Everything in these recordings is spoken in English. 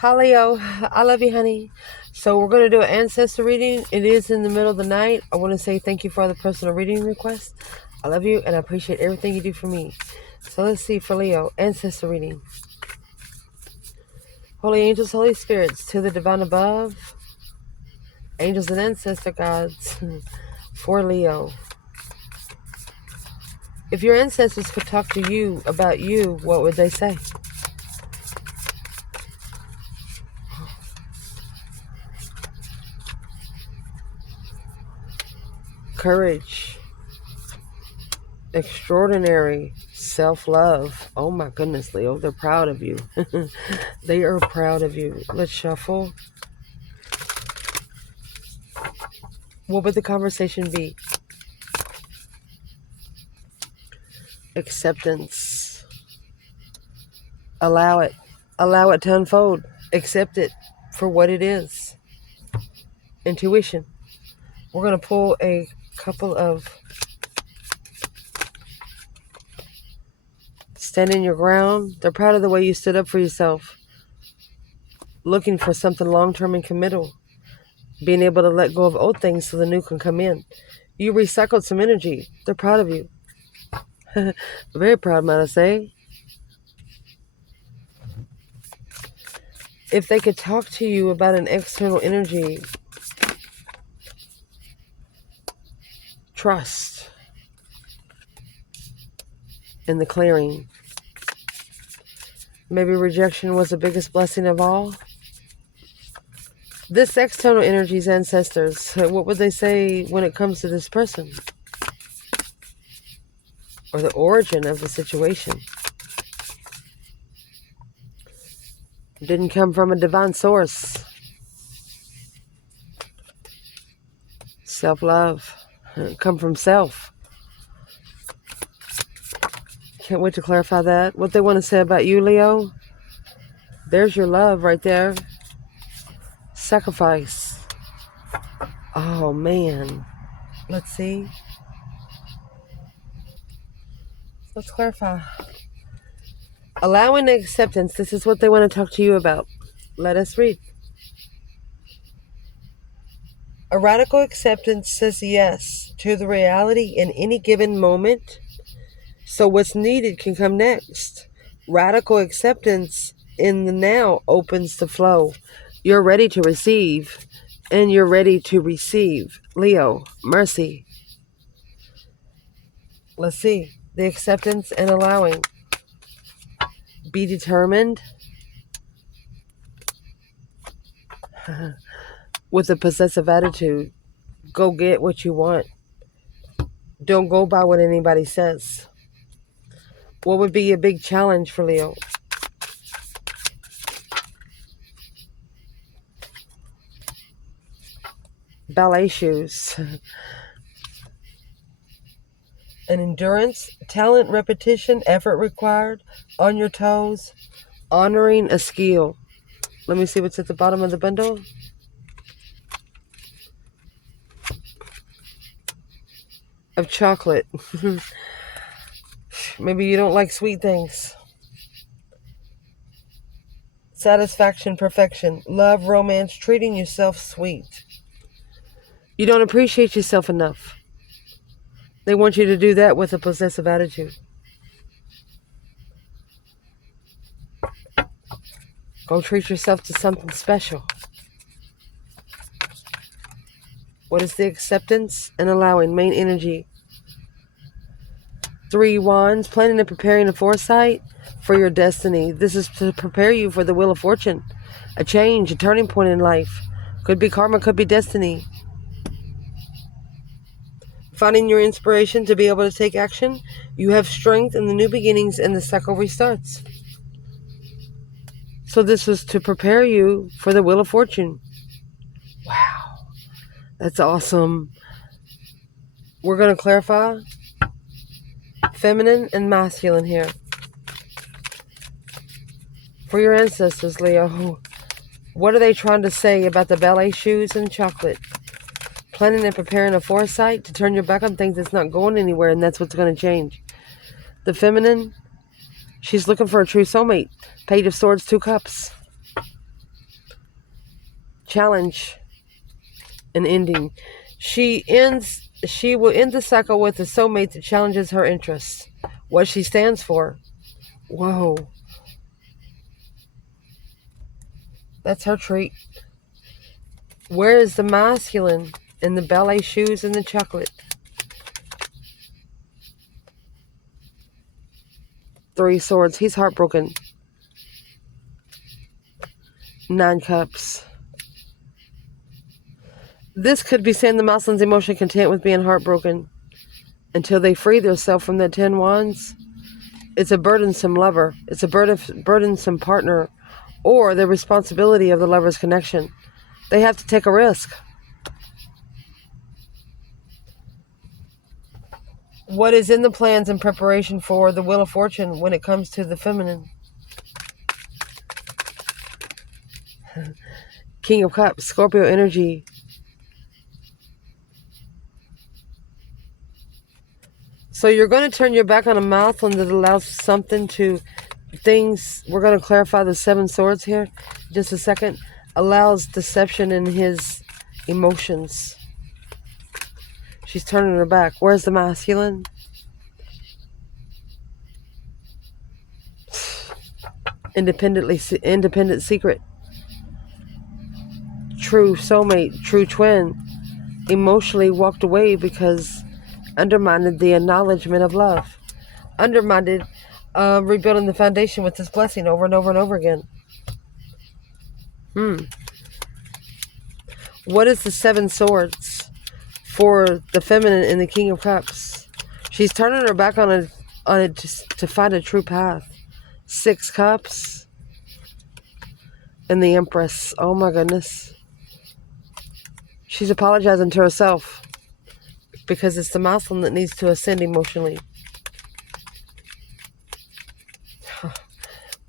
Hi, Leo. I love you, honey. So we're going to do an ancestor reading. It is in the middle of the night. I want to say thank you for all the personal reading requests. I love you, and I appreciate everything you do for me. So let's see for Leo, ancestor reading. Holy angels, holy spirits, to the divine above, angels and ancestor gods, for Leo. If your ancestors could talk to you about you, what would they say? Courage, extraordinary, self-love. Oh my goodness, Leo, they're proud of you. They are proud of you. Let's shuffle. What would the conversation be? Acceptance. Allow it. Allow it to unfold. Accept it for what it is. Intuition. We're going to pull a couple of standing your ground. They're proud of the way you stood up for yourself. Looking for something long-term and committal. Being able to let go of old things so the new can come in. You recycled some energy. They're proud of you. Very proud, might I say. If they could talk to you about an external energy, trust in the clearing. Maybe rejection was the biggest blessing of all. This external energy's ancestors, what would they say when it comes to this person? Or the origin of the situation? It didn't come from a divine source. Self-love. Come from self. Can't wait to clarify that. What they want to say about you, Leo? There's your love right there. Sacrifice. Oh, man. Let's see. Let's clarify. Allowing acceptance. This is what they want to talk to you about. Let us read. A radical acceptance says yes to the reality in any given moment, so what's needed can come next. Radical acceptance in the now opens the flow. You're ready to receive, and you're ready to receive. Leo, mercy. Let's see. The acceptance and allowing. Be determined. With a possessive attitude. Go get what you want. Don't go by what anybody says. What would be a big challenge for Leo? Ballet shoes. An endurance, talent, repetition, effort required, on your toes, honoring a skill. Let me see what's at the bottom of the bundle. Of chocolate. Maybe you don't like sweet things. Satisfaction, perfection, love, romance, treating yourself sweet. You don't appreciate yourself enough. They want you to do that with a possessive attitude. Go treat yourself to something special. What is the acceptance and allowing? Main energy. 3 wands, planning and preparing a foresight for your destiny. This is to prepare you for the wheel of fortune. A change, a turning point in life. Could be karma, could be destiny. Finding your inspiration to be able to take action. You have strength in the new beginnings and the cycle restarts. So this was to prepare you for the wheel of fortune. Wow. That's awesome. We're going to clarify feminine and masculine here. For your ancestors, Leo, what are they trying to say about the ballet shoes and chocolate? Planning and preparing a foresight to turn your back on things that's not going anywhere, and that's what's going to change. The feminine, she's looking for a true soulmate. Page of Swords, 2 cups. challenge an ending. She will end the cycle with a soulmate that challenges her interests, what she stands for. Whoa. That's her treat. Where is the masculine in the ballet shoes and the chocolate? 3 swords. He's heartbroken. 9 cups. This could be saying the masculine's emotionally content with being heartbroken until they free themselves from that 10 wands. It's a burdensome lover. It's a burdensome partner, or the responsibility of the lover's connection. They have to take a risk. What is in the plans and preparation for the Wheel of Fortune when it comes to the feminine? King of Cups, Scorpio energy. So you're going to turn your back on a masculine that allows something to things. We're going to clarify the 7 swords here. Just a second. Allows deception in his emotions. She's turning her back. Where's the masculine? Independent secret. True soulmate, true twin. Emotionally walked away because undermined the acknowledgement of love. Undermined rebuilding the foundation with this blessing over and over and over again. What is the 7 swords for the feminine in the King of Cups? She's turning her back on it to find a true path. 6 cups and the Empress. Oh my goodness. She's apologizing to herself because it's the masculine that needs to ascend emotionally.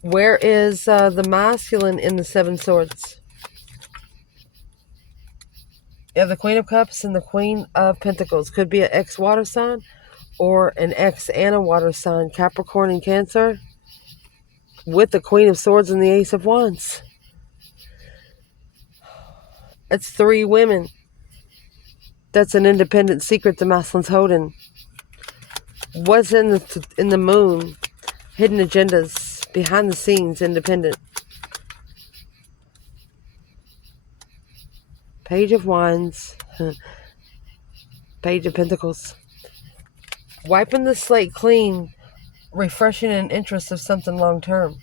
Where is the masculine in the 7 swords? You have the Queen of Cups and the Queen of Pentacles. Could be an ex-water sign or an ex and a water sign. Capricorn and Cancer. With the Queen of Swords and the Ace of Wands. It's 3 women. That's an independent secret the masculine's holding. What's in the moon? Hidden agendas. Behind the scenes, independent. Page of Wands. Page of Pentacles. Wiping the slate clean. Refreshing an interest of something long term.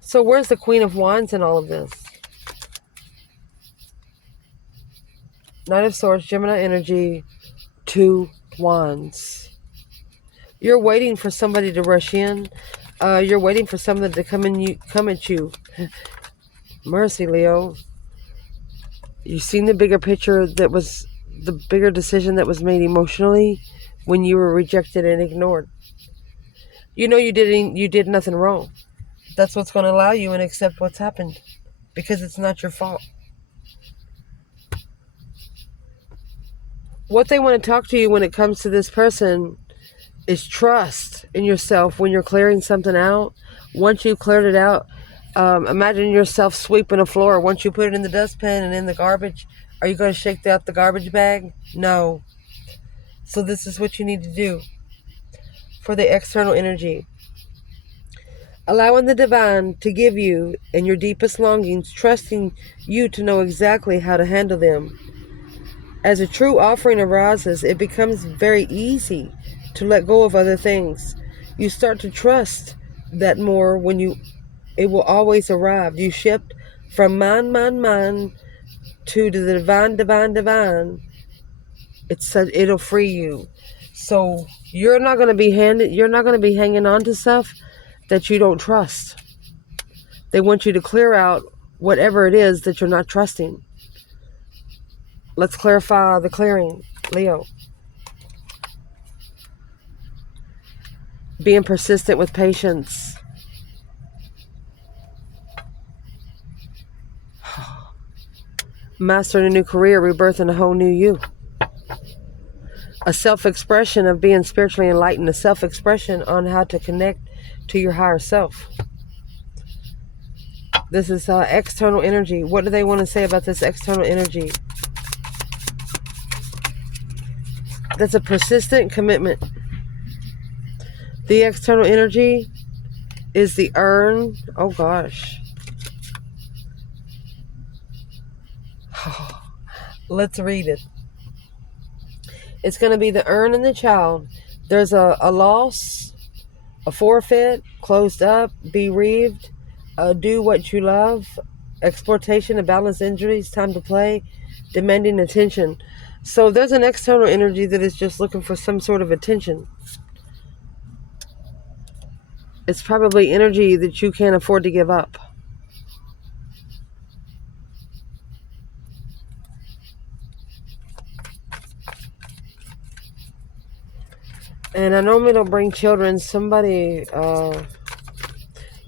So where's the Queen of Wands in all of this? Knight of Swords, Gemini energy, 2 wands. You're waiting for somebody to rush in. You're waiting for somebody to come at you. Mercy, Leo. You've seen the bigger picture that was the bigger decision that was made emotionally when you were rejected and ignored. You know you did nothing wrong. That's what's going to allow you and accept what's happened because it's not your fault. What they want to talk to you when it comes to this person is trust in yourself when you're clearing something out. Once you've cleared it out, imagine yourself sweeping a floor. Once you put it in the dustbin and in the garbage, are you going to shake out the garbage bag? No. So this is what you need to do for the external energy. Allowing the divine to give you and your deepest longings, trusting you to know exactly how to handle them. As a true offering arises, it becomes very easy to let go of other things. You start to trust that more when it will always arrive. You shift from mine to the divine. It'll free you. So you're not going to be hanging on to stuff that you don't trust. They want you to clear out whatever it is that you're not trusting. Let's clarify the clearing, Leo. Being persistent with patience. Mastering a new career, rebirthing a whole new you. A self-expression of being spiritually enlightened. A self-expression on how to connect to your higher self. This is external energy. What do they want to say about this external energy? That's a persistent commitment. The external energy is the urn. Oh gosh. Let's read it. It's going to be the urn and the child. There's a loss, a forfeit, closed up, bereaved, do what you love, exploitation, a balance, injuries, time to play, demanding attention. So there's an external energy that is just looking for some sort of attention. It's probably energy that you can't afford to give up. And I normally don't bring children. Somebody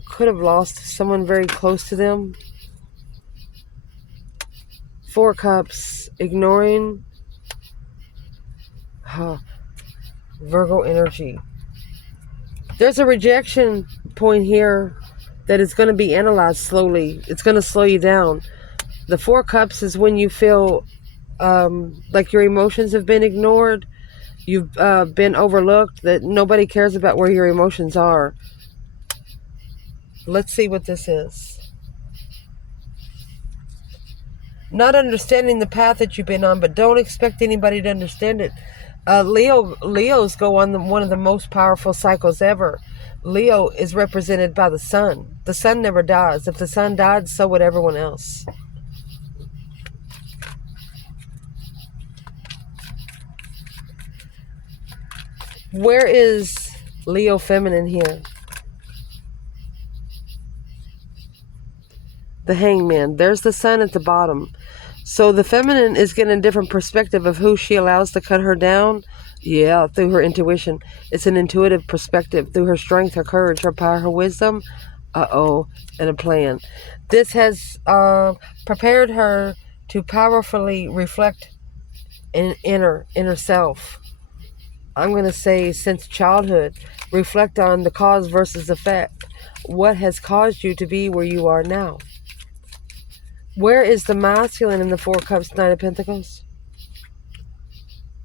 could have lost someone very close to them. 4 cups, ignoring. Virgo energy. There's a rejection point here that is going to be analyzed slowly. It's going to slow you down. The 4 cups is when you feel like your emotions have been ignored. You've been overlooked, that nobody cares about where your emotions are. Let's see what this is. Not understanding the path that you've been on, but don't expect anybody to understand it. Leos go on one of the most powerful cycles ever. Leo is represented by the sun. The sun never dies. If the sun died, so would everyone else. Where is Leo feminine here? The Hangman. There's the sun at the bottom. So the feminine is getting a different perspective of who she allows to cut her down. Yeah, through her intuition. It's an intuitive perspective. Through her strength, her courage, her power, her wisdom. And a plan. This has prepared her to powerfully reflect in inner self. I'm going to say since childhood. Reflect on the cause versus effect. What has caused you to be where you are now? Where is the masculine in the 4 cups, 9 of Pentacles?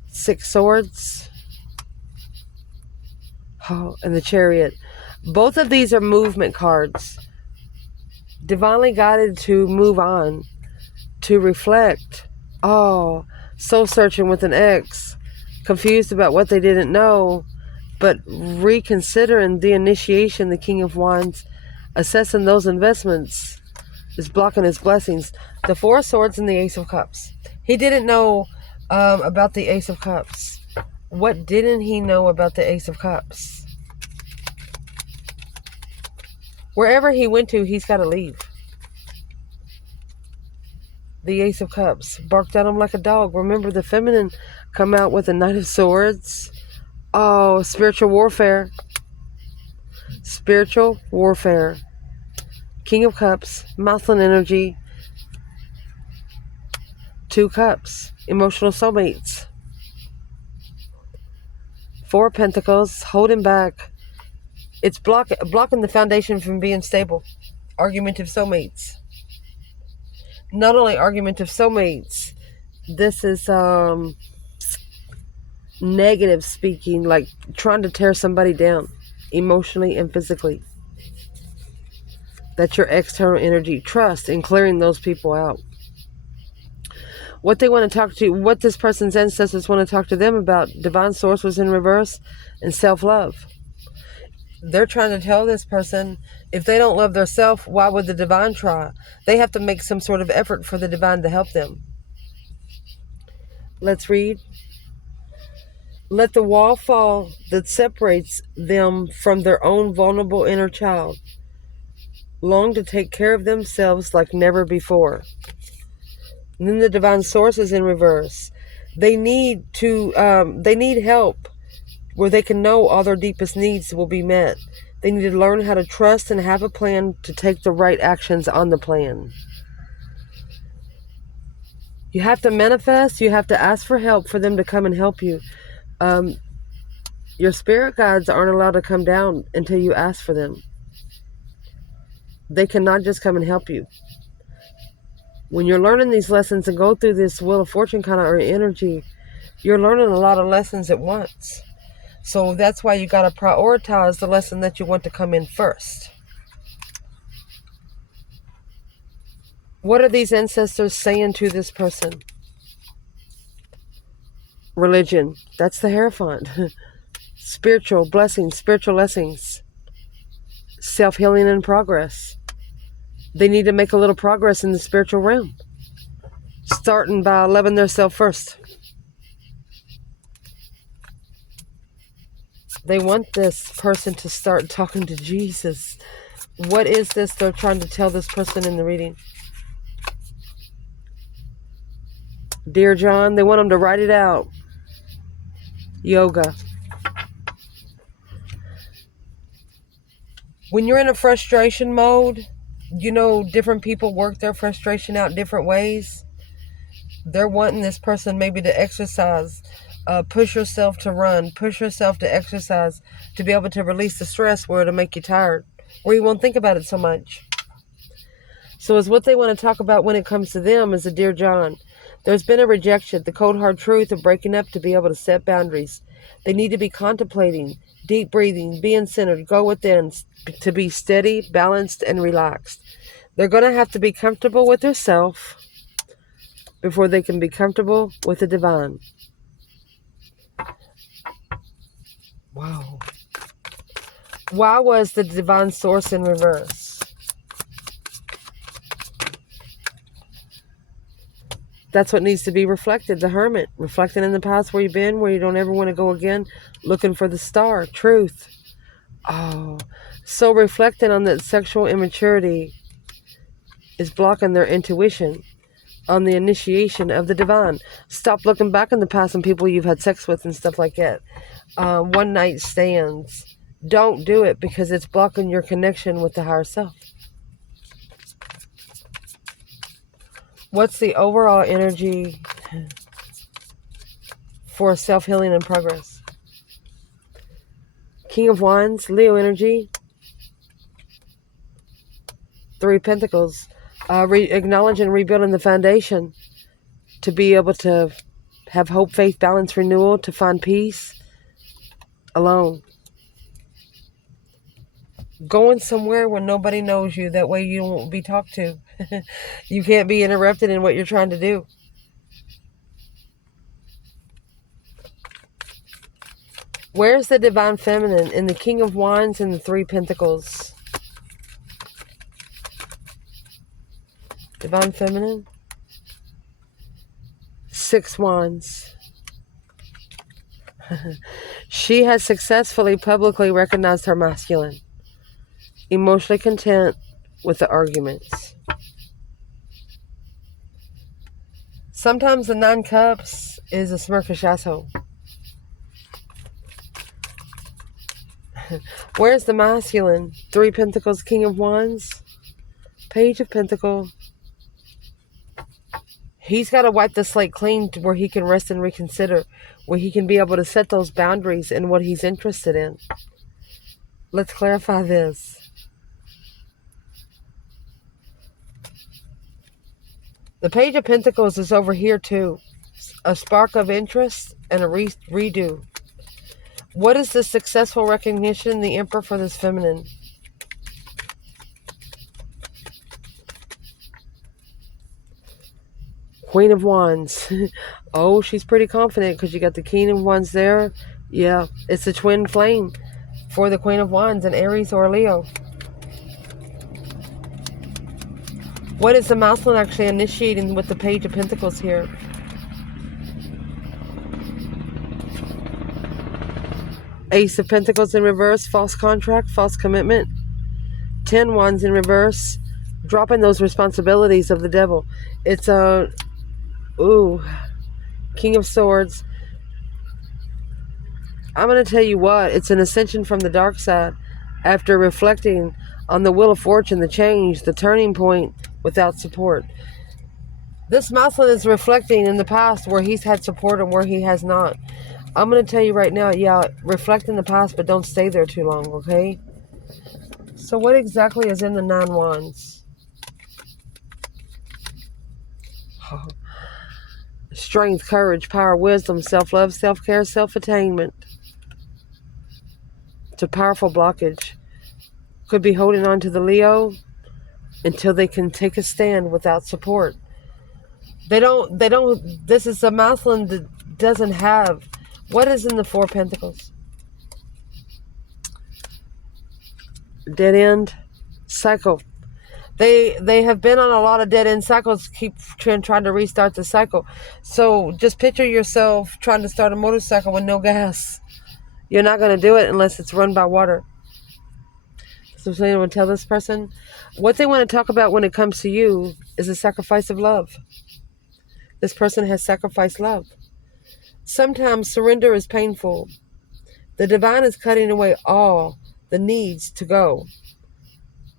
6 swords. And the Chariot. Both of these are movement cards. Divinely guided to move on. To reflect. Soul searching with an X. Confused about what they didn't know. But reconsidering the initiation, the King of Wands. Assessing those investments. Is blocking his blessings. The 4 swords and the Ace of Cups. He didn't know about the Ace of Cups. What didn't he know about the Ace of Cups? Wherever he went to, he's got to leave. The Ace of Cups. Barked at him like a dog. Remember, the feminine come out with the Knight of Swords. Spiritual warfare. Spiritual warfare. King of Cups, masculine energy, 2 cups, emotional soulmates, 4 pentacles, holding back. It's blocking the foundation from being stable. Argumentative soulmates. Not only argumentative soulmates, this is negative speaking, like trying to tear somebody down, emotionally and physically. That's your external energy. Trust in clearing those people out. What they want to talk to, what this person's ancestors want to talk to them about, divine source was in reverse, and self-love. They're trying to tell this person, if they don't love themselves, why would the divine try? They have to make some sort of effort for the divine to help them. Let's read. Let the wall fall that separates them from their own vulnerable inner child. Long to take care of themselves like never before. And then the divine source is in reverse. They need help where they can know all their deepest needs will be met. They need to learn how to trust and have a plan to take the right actions on the plan. You have to manifest. You have to ask for help for them to come and help you. Your spirit guides aren't allowed to come down until you ask for them. They cannot just come and help you. When you're learning these lessons and go through this Wheel of Fortune kind of energy, you're learning a lot of lessons at once. So that's why you got to prioritize the lesson that you want to come in first. What are these ancestors saying to this person? Religion. That's the Hierophant. Spiritual blessings, self-healing and progress. They need to make a little progress in the spiritual realm, starting by loving themselves first. They want this person to start talking to Jesus. What is this they're trying to tell this person in the reading? Dear John, they want them to write it out. Yoga. When you're in a frustration mode, you know, different people work their frustration out different ways. They're wanting this person maybe to exercise, push yourself to run, push yourself to exercise, to be able to release the stress where it'll make you tired, where you won't think about it so much. So it's what they want to talk about when it comes to them is a Dear John. There's been a rejection, the cold hard truth of breaking up to be able to set boundaries. They need to be contemplating, deep breathing, being centered, go within, to be steady, balanced, and relaxed. They're going to have to be comfortable with themselves before they can be comfortable with the divine. Wow. Why was the divine source in reverse? That's what needs to be reflected. The Hermit, reflecting in the past where you've been, where you don't ever want to go again, looking for the star, truth. Oh, so reflecting on that sexual immaturity is blocking their intuition on the initiation of the divine. Stop looking back in the past and people you've had sex with and stuff like that. One night stands. Don't do it because it's blocking your connection with the higher self. What's the overall energy for self-healing and progress? King of Wands, Leo energy. 3 Pentacles. Acknowledging and rebuilding the foundation to be able to have hope, faith, balance, renewal, to find peace alone. Going somewhere where nobody knows you. That way you won't be talked to. You can't be interrupted in what you're trying to do. Where's the divine feminine in the King of Wands and the 3 Pentacles? Divine feminine. 6 Wands. She has successfully publicly recognized her masculine. Emotionally content with the arguments. Sometimes the 9 Cups is a smirkish asshole. Where's the masculine? 3 Pentacles, King of Wands, Page of Pentacles. He's got to wipe the slate clean to where he can rest and reconsider, where he can be able to set those boundaries in what he's interested in. Let's clarify this. The Page of Pentacles is over here too. A spark of interest and a redo. What is the successful recognition, the Emperor, for this feminine? Queen of Wands. Oh, she's pretty confident because you got the King of Wands there. Yeah, it's a twin flame for the Queen of Wands, an Aries or a Leo. What is the masculine actually initiating with the Page of Pentacles here? Ace of Pentacles in reverse, false contract, false commitment. 10 Wands in reverse, dropping those responsibilities of the devil. It's a, King of Swords. I'm going to tell you what, it's an ascension from the dark side after reflecting on the Wheel of Fortune, the change, the turning point without support. This masculine is reflecting in the past where he's had support and where he has not. I'm going to tell you right now, yeah, reflect in the past, but don't stay there too long, okay? So what exactly is in the 9 wands? Strength, courage, power, wisdom, self-love, self-care, self-attainment. It's a powerful blockage. Could be holding on to the Leo until they can take a stand without support. This is a masculine that doesn't have, what is in the 4 Pentacles? Dead end cycle. They have been on a lot of dead end cycles, keep trying to restart the cycle. So just picture yourself trying to start a motorcycle with no gas. You're not going to do it unless it's run by water. So I'm going to tell this person, what they want to talk about when it comes to you is a sacrifice of love. This person has sacrificed love. Sometimes surrender is painful. The divine is cutting away all the needs to go.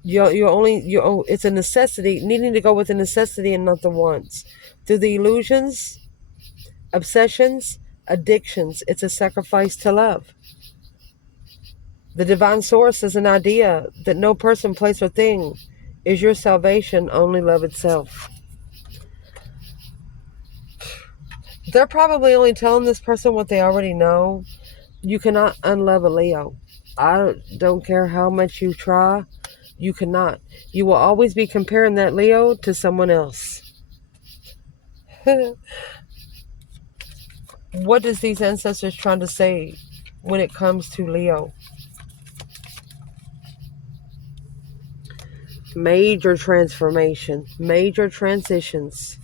It's a necessity, needing to go with a necessity and not the wants. Through the illusions, obsessions, addictions, it's a sacrifice to love. The divine source is an idea that no person, place, or thing is your salvation, only love itself. They're probably only telling this person what they already know. You cannot unlove a Leo. I don't care how much you try. You cannot. You will always be comparing that Leo to someone else. What is these ancestors trying to say when it comes to Leo? Major transformation, major transitions.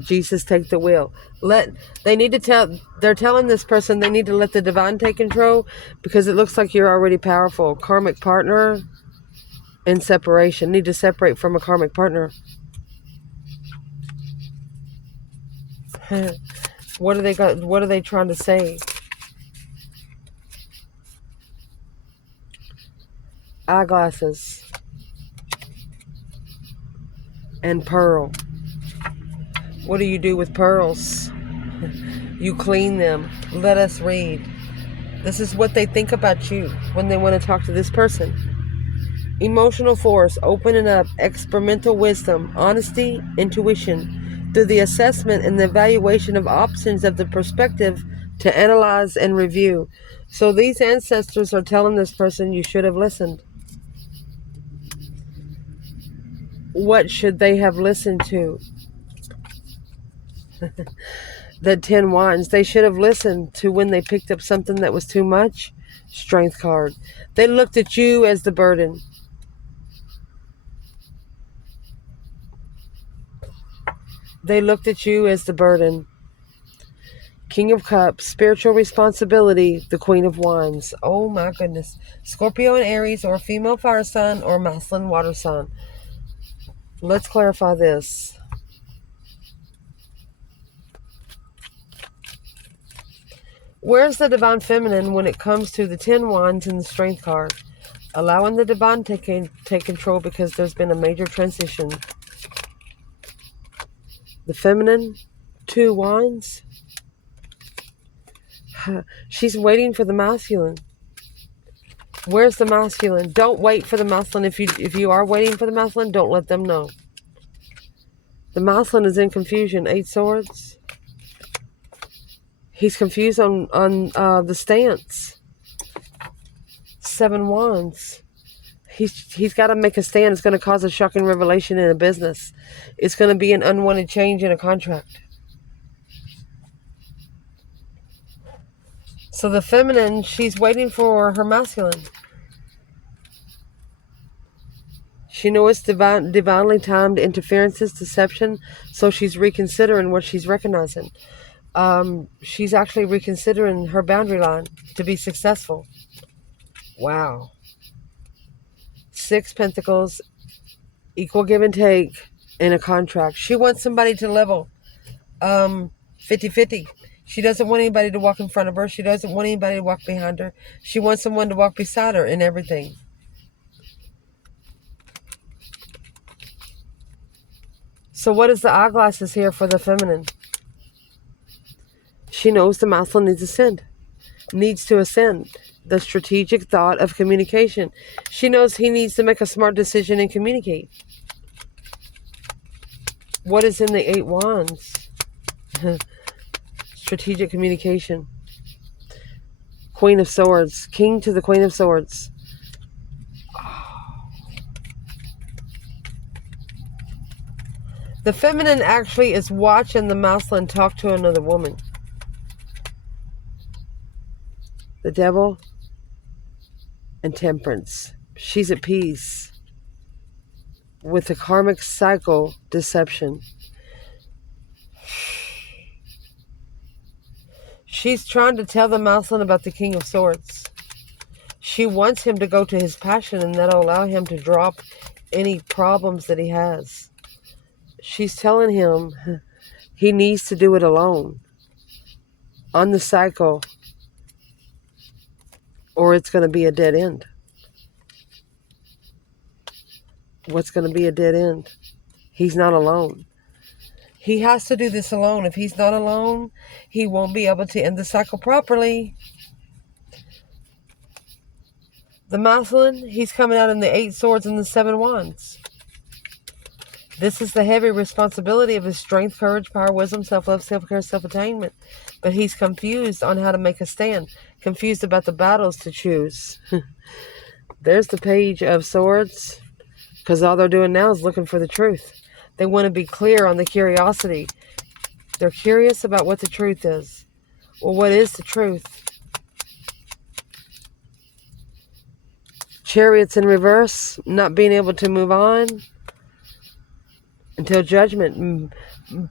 Jesus, take the wheel. They're telling this person they need to let the divine take control because it looks like you're already powerful. Karmic partner and separation. Need to separate from a karmic partner. What are they trying to say? Eyeglasses and pearl. What do you do with pearls? You clean them. Let us read. This is what they think about you when they want to talk to this person. Emotional force, opening up, experimental wisdom, honesty, intuition, through the assessment and the evaluation of options of the perspective to analyze and review. So these ancestors are telling this person you should have listened. What should they have listened to? The 10 wands. They should have listened to when they picked up something that was too much. Strength card. They looked at you as the burden. They looked at you as the burden. King of Cups, spiritual responsibility, the Queen of Wands. Oh my goodness. Scorpio and Aries, or female fire sign, or masculine water sign. Let's clarify this. Where's the divine feminine when it comes to the 10 wands and the strength card? Allowing the divine to take control because there's been a major transition. The feminine, 2 wands. She's waiting for the masculine. Where's the masculine? Don't wait for the masculine. If you are waiting for the masculine, don't let them know. The masculine is in confusion. 8 swords. He's confused on the stance. 7 wands. He's got to make a stand. It's going to cause a shocking revelation in a business. It's going to be an unwanted change in a contract. So the feminine, she's waiting for her masculine. She knows it's divinely timed interferences, deception, so she's reconsidering what she's recognizing. She's actually reconsidering her boundary line to be successful. Wow. 6 pentacles, equal give and take in a contract. She wants somebody to level 50-50. She doesn't want anybody to walk in front of her. She doesn't want anybody to walk behind her. She wants someone to walk beside her in everything. So what is the eyeglasses here for the feminine? She knows the masculine needs to ascend. The strategic thought of communication. She knows he needs to make a smart decision and communicate. What is in the 8 Wands? Strategic communication. Queen of Swords. King to the Queen of Swords. The feminine actually is watching the masculine talk to another woman. The Devil and Temperance. She's at peace with the karmic cycle deception. She's trying to tell the masculine about the King of Swords. She wants him to go to his passion, and that'll allow him to drop any problems that he has. She's telling him he needs to do it alone on the cycle, or it's going to be a dead end. What's going to be a dead end? He's not alone. He has to do this alone. If he's not alone, he won't be able to end the cycle properly. The masculine, he's coming out in the 8 Swords and the 7 Wands. This is the heavy responsibility of his strength, courage, power, wisdom, self-love, self-care, self-attainment. But he's confused on how to make a stand. Confused about the battles to choose. There's the Page of Swords. Because all they're doing now is looking for the truth. They want to be clear on the curiosity. They're curious about what the truth is. Well, what is the truth? Chariots in reverse, not being able to move on until judgment.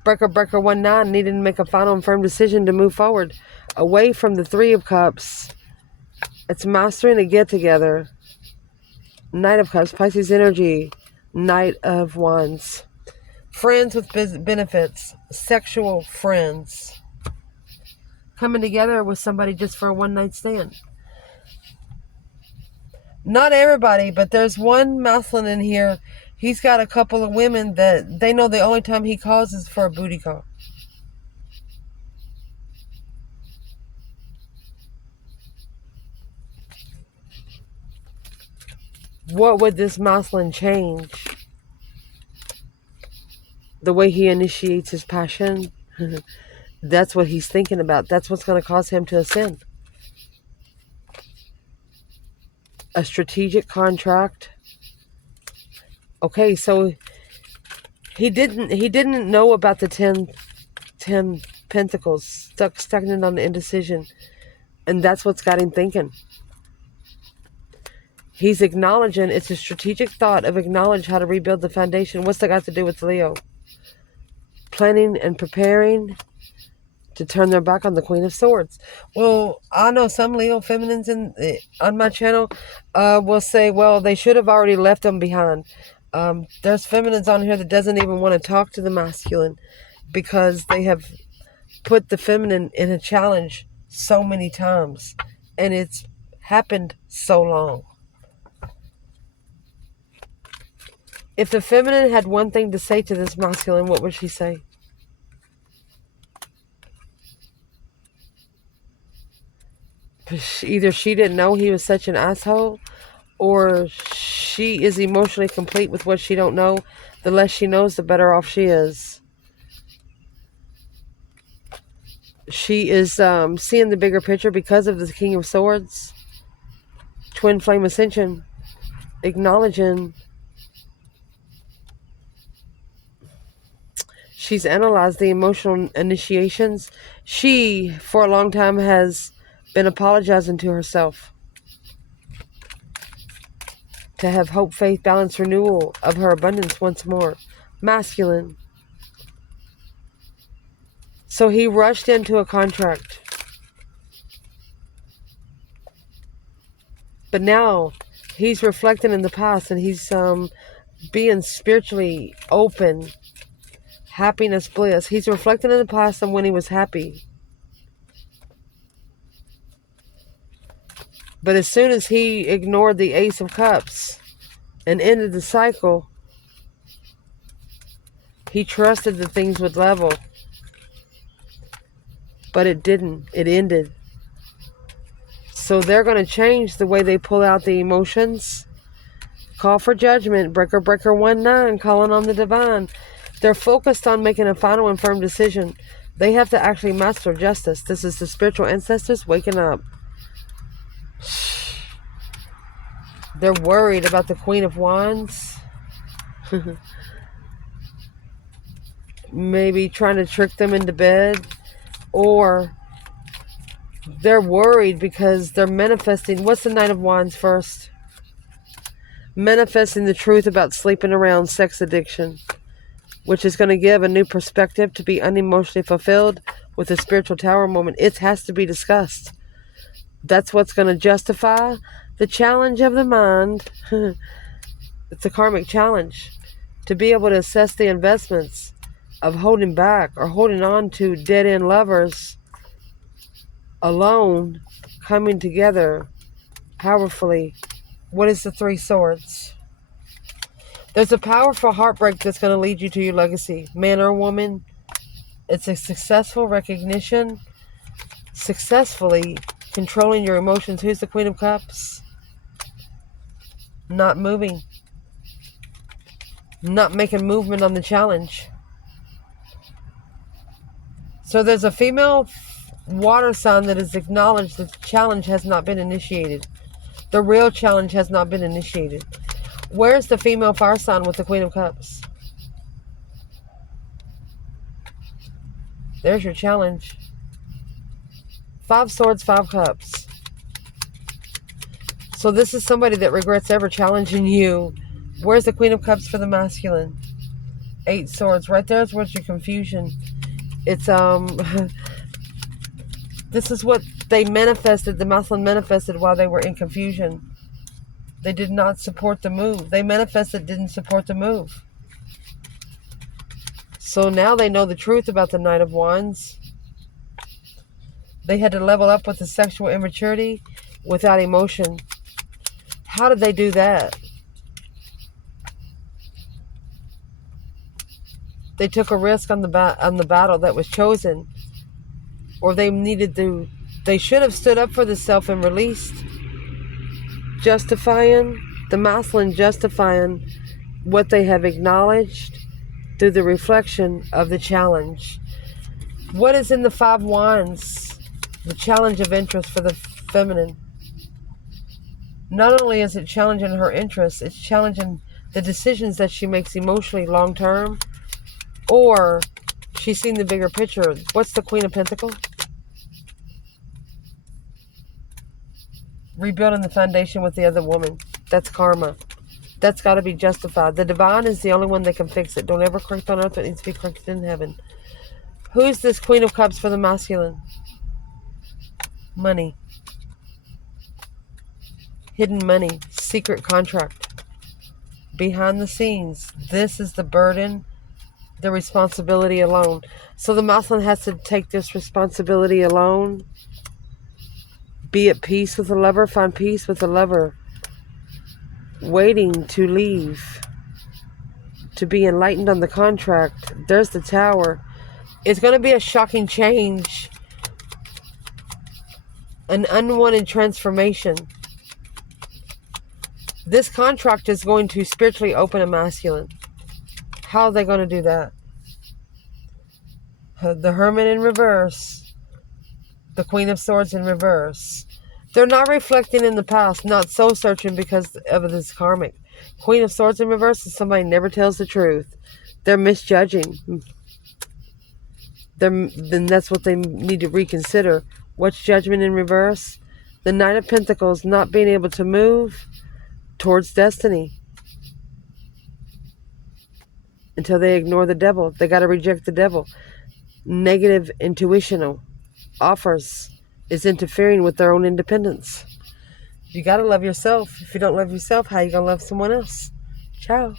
Breaker 19 needing to make a final and firm decision to move forward away from the 3 of Cups. It's mastering a get together. Knight of Cups, Pisces energy, Knight of Wands. Friends with benefits, sexual friends. Coming together with somebody just for a one-night stand. Not everybody, but there's one masculine in here. He's got a couple of women that they know the only time he calls is for a booty call. What would this masculine change? The way he initiates his passion. That's what he's thinking about. That's what's going to cause him to ascend. A strategic contract. Okay, so he didn't know about the 10 Pentacles, stagnant on the indecision. And that's what's got him thinking. He's acknowledging, it's a strategic thought of acknowledge how to rebuild the foundation. What's that got to do with Leo? Planning and preparing to turn their back on the Queen of Swords. Well, I know some Leo feminines on my channel will say, well, they should have already left them behind. There's feminines on here that doesn't even want to talk to the masculine because they have put the feminine in a challenge so many times. And it's happened so long. If the feminine had one thing to say to this masculine, what would she say? Either she didn't know he was such an asshole, or she is emotionally complete with what she don't know. The less she knows, the better off she is. She is seeing the bigger picture because of the King of Swords. Twin Flame Ascension. Acknowledging. She's analyzed the emotional initiations. She, for a long time, has been apologizing to herself to have hope, faith, balance, renewal of her abundance once more. Masculine. So he rushed into a contract. But now he's reflecting in the past and he's being spiritually open. Happiness, bliss. He's reflecting in the past on when he was happy. But as soon as he ignored the Ace of Cups and ended the cycle, he trusted that things would level. But it didn't. It ended. So they're going to change the way they pull out the emotions. Call for judgment. Breaker 19, calling on the divine. They're focused on making a final and firm decision. They have to actually master justice. This is the spiritual ancestors waking up. They're worried about the Queen of Wands. Maybe trying to trick them into bed. Or they're worried because they're manifesting. What's the Knight of Wands first? Manifesting the truth about sleeping around, sex addiction, which is going to give a new perspective to be unemotionally fulfilled with the spiritual tower moment. It has to be discussed. That's what's going to justify the challenge of the mind. It's a karmic challenge to be able to assess the investments of holding back or holding on to dead-end lovers alone, coming together powerfully. What is the Three Swords? There's a powerful heartbreak that's going to lead you to your legacy. Man or woman, it's a successful recognition, successfully controlling your emotions. Who's the Queen of Cups? Not moving. Not making movement on the challenge. So there's a female water sign that has acknowledged that the challenge has not been initiated. The real challenge has not been initiated. Where's the female fire sign with the Queen of Cups? There's your challenge. 5 swords, 5 cups. So this is somebody that regrets ever challenging you. Where's the Queen of Cups for the masculine? 8 swords. Right there is what's your confusion. It's this is what they manifested, the masculine manifested while they were in confusion. They did not support the move. They manifested, didn't support the move. So now they know the truth about the Knight of Wands. They had to level up with the sexual immaturity without emotion. How did they do that? They took a risk on the battle that was chosen. Or they should have stood up for the self and released. Justifying, the masculine justifying what they have acknowledged through the reflection of the challenge. What is in the 5 wands? The challenge of interest for the feminine. Not only is it challenging her interests, it's challenging the decisions that she makes emotionally long term, or she's seen the bigger picture. What's the Queen of Pentacles? Rebuilding the foundation with the other woman. That's karma. That's got to be justified. The divine is the only one that can fix it. Don't ever correct on earth what needs to be corrected in heaven. Who's this Queen of Cups for the masculine? Money. Hidden money. Secret contract. Behind the scenes. This is the burden, the responsibility alone. So the masculine has to take this responsibility alone. Be at peace with the lover. Find peace with the lover. Waiting to leave. To be enlightened on the contract. There's the Tower. It's going to be a shocking change. An unwanted transformation. This contract is going to spiritually open a masculine. How are they going to do that? The Hermit in reverse. The Queen of Swords in reverse. They're not reflecting in the past, not soul searching because of this karmic. Queen of Swords in reverse is somebody who never tells the truth. They're misjudging. Then that's what they need to reconsider. What's Judgment in reverse? The Knight of Pentacles not being able to move towards destiny until they ignore the devil. They got to reject the devil. Negative intuitional offers is interfering with their own independence. You got to love yourself. If you don't love yourself, how are you going to love someone else? Ciao.